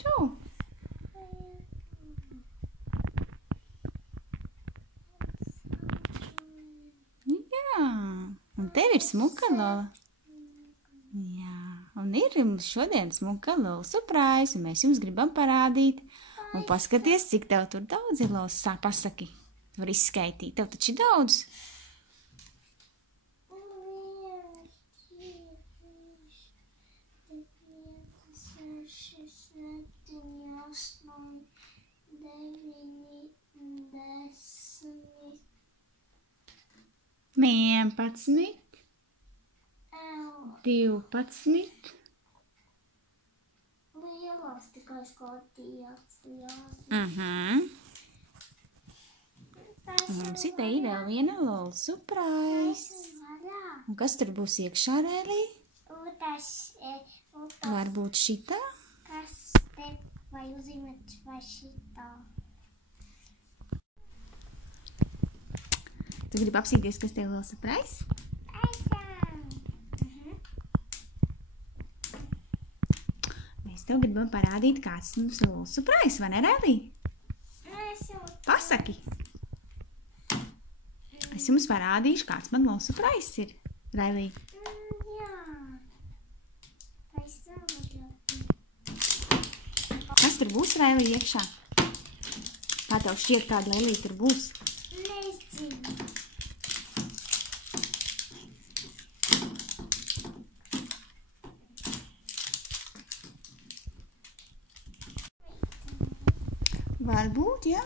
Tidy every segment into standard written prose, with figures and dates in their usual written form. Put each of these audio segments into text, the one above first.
Čau. Jā, un tev ir smuka lola. Jā, un ir mums šodien smuka lola surprise, un mēs jums gribam parādīt. Un paskaties, cik tev tur daudz ir lolas. Pasaki, var izskaitīt. Tev taču ir daudz. Vienpadsmit, 12. Lielās tikai skatījās. Mums ir te vēl viena lola surprise. Un kas tur būs iekšā, Rēlī? Varbūt šitā? Kas te vai uzzīmēt vai šitā? Tu gribi apsīties, kas tev vēl surprise? Mēs tev gribam parādīt, kāds mums vēl surprise, vai ne, Rēlī? Pasaki! Es jums parādīšu, kāds man vēl surprise ir, Rēlī. Kas tur būs, Rēlī, iekšā? Kā tev šķiet, kāda Lēlī tur būs? Nezinu. Varbūt, jā.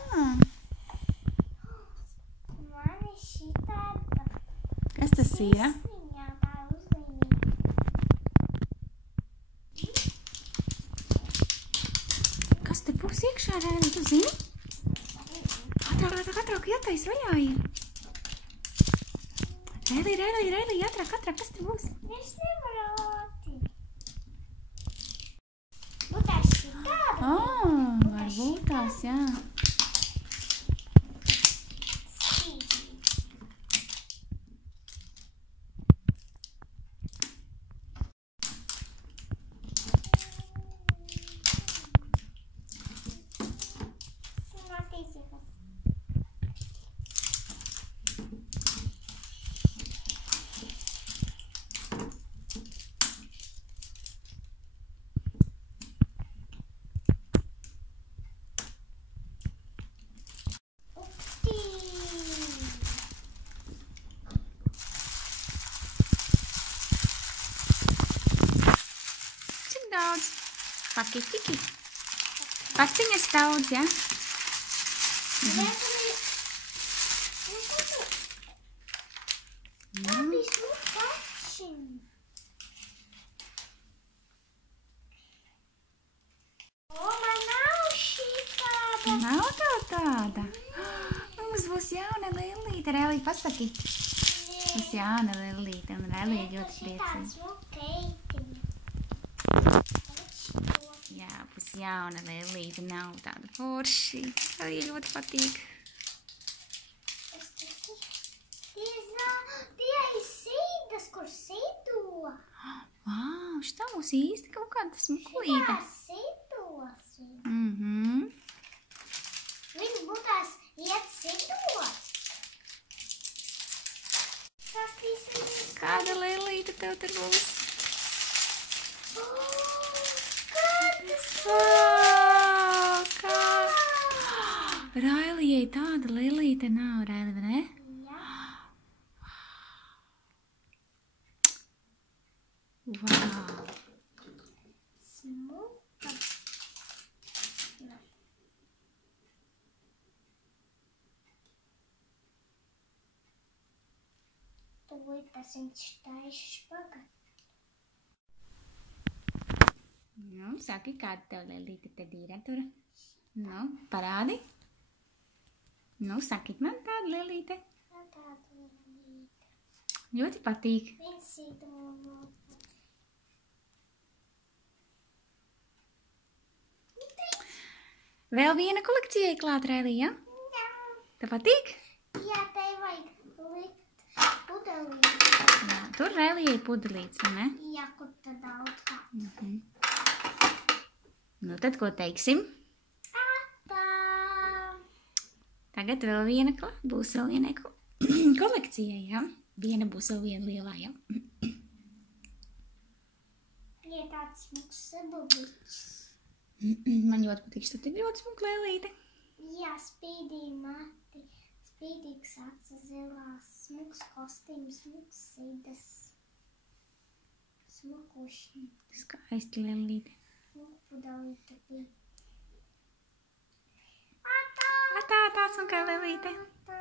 Man ir šitāda. Kas tas ir? Viņa tā uzzīmīt. Kas te būs iekšā, Rēlī, tu zini? Atrāk, jātais vaļā ir. Rēlī, atrāk, kas te būs? Es nevaru ātri. Būtās šitāda. Varbūt tās, jā. Daudz. Paketiki. Paciņas daudz, ja? Man nav šitāda. Nav tev tāda? Mums būs jauna lellīte, Rēlī, pasaki. Būs jauna lellīte, un Rēlī ļoti priecīga. Jā, būs jauna lellīte, nav tāda forši. Rēlī ļoti patīk. Tie ir sīdas, kur sido. Vau, šitā būs īsti kaut kāda smuklīte. Šitā sidos. Viņas būtās iet sidos. Kāda lellīte tev tur būs? Kā? Railijai tāda lellīte nav, Raili, vai ne? Wow! Smuka. Tūlīt tas viņš taišs pagad. Nu, saki, kāda tev lellīte tad ir, Artura? Nu, parādi. Nu, saki man tāda lellīte. Tāda lellīte. Ļoti patīk. Viens sido. Vēl viena kolekcijai klāt, Rēlī, ja? Jā. Tev patīk? Jā, te vajag likt pudelīti. Jā, tur Rēlijai pudelītes, vai ne? Jā, kur tad daudz kā. Nu, tad ko teiksim? Tā. Tagad vēl viena būs vēl vienai kolekcijai, ja? Viena būs vēl viena lielā, ja? Ja tāds smuks sabubiņš. Man ļoti patīk, šeit ir ļoti smuka lēlīte. Jā, spīdīgi mati, spīdīgs acis zilās, smuks kostīms, smuks sidas, smukušņi, Skaisti lēlīte. smuku pudalīta bija. Tā smuka lēlīte. Tā.